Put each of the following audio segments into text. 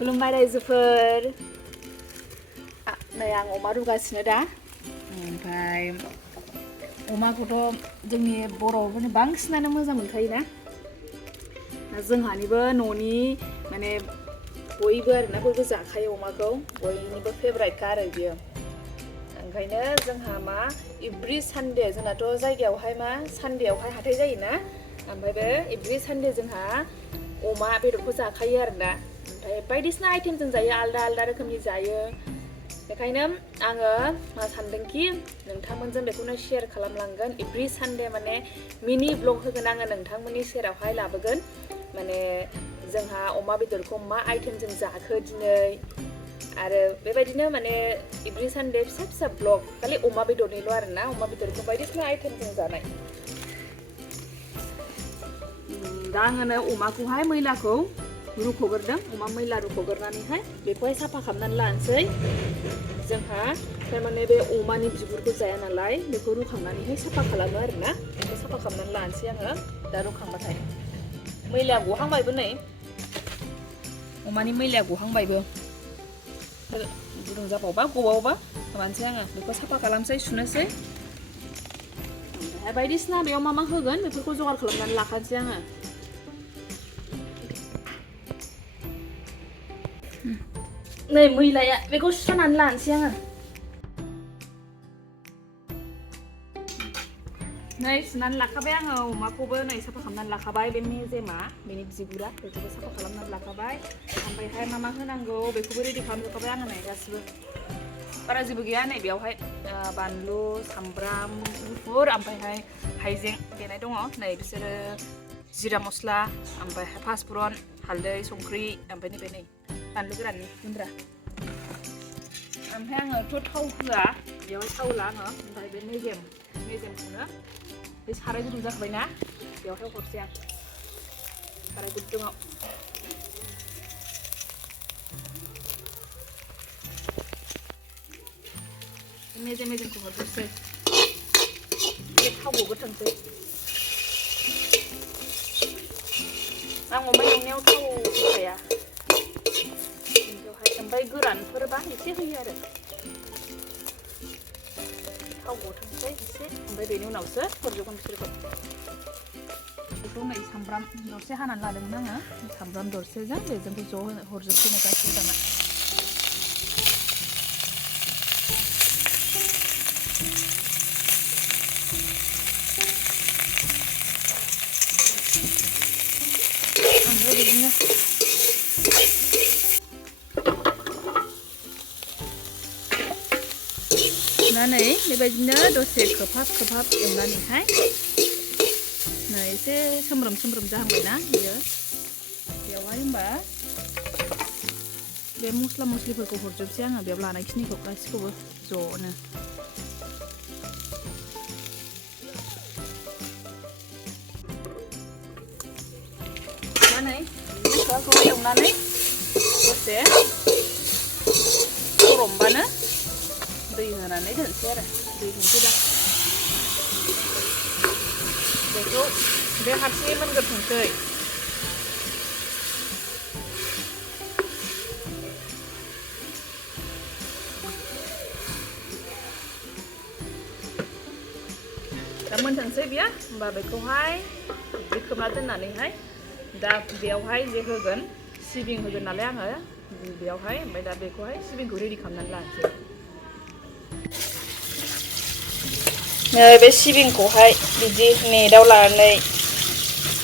खुलुमबाय रायजोफोर नै आं अमा रुगासिनो दा ओमफ्राय अमाखौथ' जोंनि बर'फोरनि बांसिनानो मोजां मोनखायोना जोंहानिबो न'नि माने बयबो आरोना बयबो जाखायो अमाखौ बयनिबो फेभराइटखा आरो बियो ओंखायनो जोंहा मा एभ्रि सानडे जोंनाथ' जायगायावहाय मा सानडेयावहाय हाथाय जायोना ओमफ्राय बे एभ्रि सानडे जोंहा अमा बेदरखौ जाखायो आरोना ओमफ्राय बायदिसिना आइटेमजों जायो आलदा आलदा रोखोमनि जायो बेखायनो आङो मा सानदोंखि नोंथांमोनजों बेखौनो शेयार खालामलांगोन एभ्रि सानडे माने मिनि ब्लग होगोन आङो नोंथांमोननि सेरावहाय लाबोगोन माने जोंहा अमा बेदरखौ मा आइटेमजों जाखो दिनै आरो बेबायदिनो माने एभ्रि सानडे फिसा फिसा ब्लग खालि अमा बेदरनिल' आरोना अमा बेदरखौ बायदिसिना आइटेमजों जानाय दा आङो अमाखौहाय मैलाखौ रुख'ग्रोदों अमा मैला रुख'ग्रोनानैहाय बेखौहाय साफा खालामनानै लानोसै जोंहा थारमाने बे अमानि बिगुरखौ जाया नालाय बेखौ रुखांनानैहाय साफा खालामो आरोना बेखौ साफा खालामनानै लानोसै आङो दा रुखांबाथाय मैलाया गहांबायबो नै अमानि मैलाया गहांबायबो गुदुं जाबावबा गबावबा माबानोसै आङो बेखौ साफा खालामसै सुनोसै ओमफ्राय बायदिसिना बेयाव मा होगोन बेफोरखौ जगार खालामनानै लाखानोसै आङो नै मैलाया बेखौ सुनानै लानोसै आङो नै सुनानै लाखाबाय आङो अमाखौबो नै साफा खालामनानै लाखाबाय बे मेजेमा बेनि बिगुरा बेखौबो साफा खालामनानै लाखाबाय ओमफ्रायहाय मा होनांगौ बेखौबो रेडि खालामजोबखाबाय आङो नै गासिबो बारा जेबो गैया नै बेयावहाय बानलु सामब्राम गुफुर ओमफ्रायहाय हाइजें देनाय दङ नै बिसोरो जिरा मस्ला ओमफ्राय पासफुरन हालदै संख्रि ओमफ्राय नैबे नै बानलु गोराननि गुन्द्रा ओमफ्राय आङोथ' थाव होआ बेयावहाय थाव होला आङो ओमफ्राय बे मेजेमखौनो बे साराय गुदुं जाखाबायना बेयावहाय हरसै आं साराय गुदुङाव मेजेमखौ हरजोबसै बे थाव गग्रोथोंसै आं अमा एवनायाव थाव होखाया बेवहाय ओमफ्राय गोरानफोरबा एसे होयो आरो थाव गथोंसै एसे ओमफ्राय बेनि उनावसो हरजोबगोन बिसोरखौ बेखौ नै सामब्राम दरसे हानानै लादोंमोन आङो सामब्राम दरसेजों बेजोंबो ज' हरजोबसै नै गासिबो दाना ओमफ्राय बिदिनो नै बेबायदिनो दसे खोबहाब एवनानैहाय नै एसे सोमब्रोम जाहांबायना बियो बेवहाय होनबा बे मस्ला मस्लिफोरखौ हरजोबसै आङो बेयाव लानायखिनिखौ गासिखौबो ज'नो नै बिदिनो एवनानै दसे गरमबानो दै होनानै दोनसै आरो दै होनोसै दा बेखौ बे हारसिङै मोनग्रोथोंसै दा मोनथोंसै बियो होमबा बेखौहाय बिदि खोबना दोननानैहाय दा बेयावहाय जे होगोन सिबिं होगोन नालाय आङो बेयावहाय ओमफ्राय दा बेखौहाय सिबिंखौ रेडि खालामनानै लानोसै बे सिबिंखौहाय बिदि नेटआव लानानै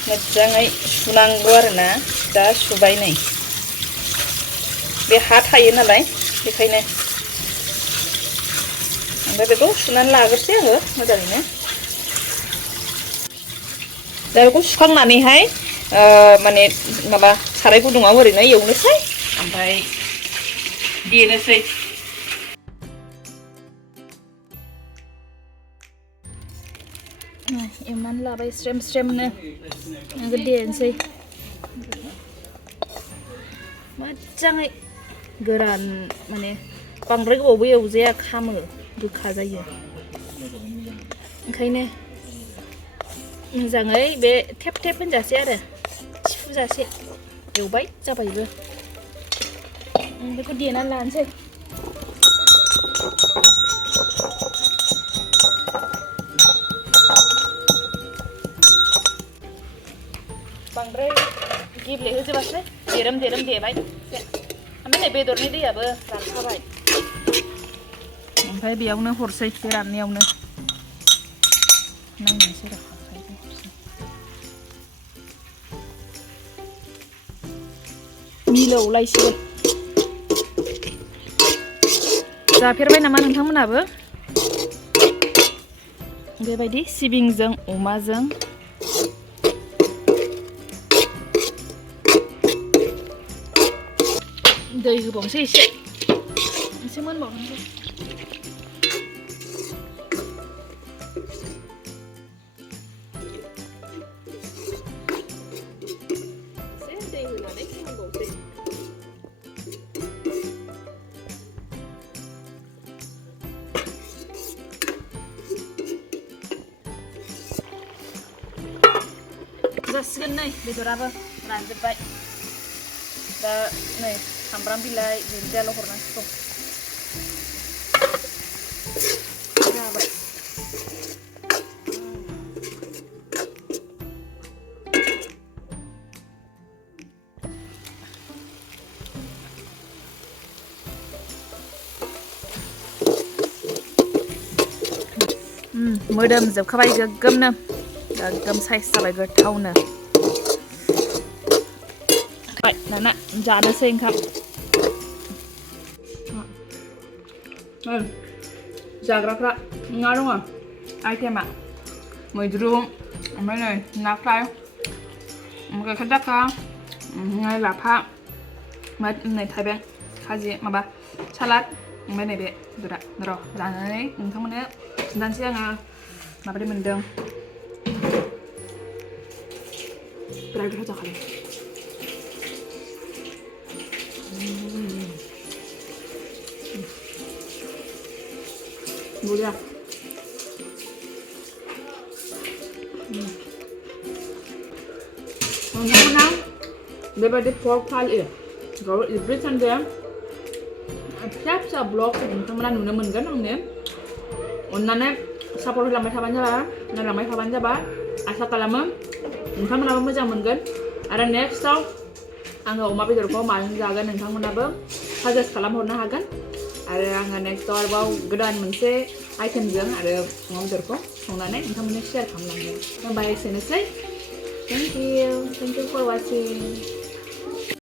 मोजाङै सुनांगौ आरोना दा सुबाय नै बे हा थायो नालाय बेखायनो ओमफ्राय बेखौ सुनानै लाग्रोसै आङो मोजाङैनो दा बेखौ सुखांनानैहाय माने माबा साराय गुदुङाव ओरैनो एवनोसै ओमफ्राय देनोसै एवनानै लाबाय स्रेमनो आङो देनोसै मोजाङै गोरान माने बांद्राय गोबावबो एवजाया खामो गोखा जायो ओंखायनो मोजाङै बे थेब होनजासे आरो थिफुजासे एवबाय जाबायबो बेखौ देनानै लानोसै बांद्राय गेब्लेहोजोबासै देरोम देबाय ओमफ्राय नै बेदरनि दैयाबो रानखाबाय ओमफ्राय बेयावनो हरसै बे राननायावनो नायनोसै र' आखाइजों हरसै मिलौलायसिगोन जाफेरबाय नामा नोंथांमोनाबो बेबायदि सिबिंजों अमाजों दै होबावनोसै एसे मोनबावनोसै एसे दै होनानै फोमोनबावसै जासिगोन नै बेदराबो रानजोब्बाय दा नै सामब्राम बिलाइ दुन्दियाल' हरनांसिगौ जाबाय मोदोमजोबखाबाय गोग्गोमनो गोग्गोम साइज जाबाय गोथावनो दाना जानोसै ओंखाम जाग्राफ्रा ना दङ आइटेमा मैद्रु ओमफ्राय नै ना फ्राय गाइखेर दाखा ओमफ्राय लाफा नै थाइबें खाजि माबा सालाद ओमफ्राय नै बे बेदरा र' जानानै नोंथांमोननो खिन्थानोसै आङो माबायदि मोनदों बिराद गोथाव जाखादों बुरजा नोंथांमोना बेबायदि पर्क थालि एभ्रि सानडे फिसा फिसा ब्लग नोंथांमोना नुनो मोनगोन आंनि अननानै सापर्ट होलांबाय थाबानो जाबाय नायलांबाय थाबानो जाबाय आसा खालामो नोंथांमोनाबो मोजां मोनगोन आरो नेक्स्टआव आङो अमा बेदरखौ माजों जागोन नोंथांमोनाबो साजेस्ट खालामहरनो हागोन आरो आङो नेक्स्टआव आरोबाव गोदान मोनसे आइटेमजों आरो अमा बेदरखौ संनानै नोंथांमोननो शेयार खालामलांगोन होमबा एसेनोसै थेंक इउ फर वाचिं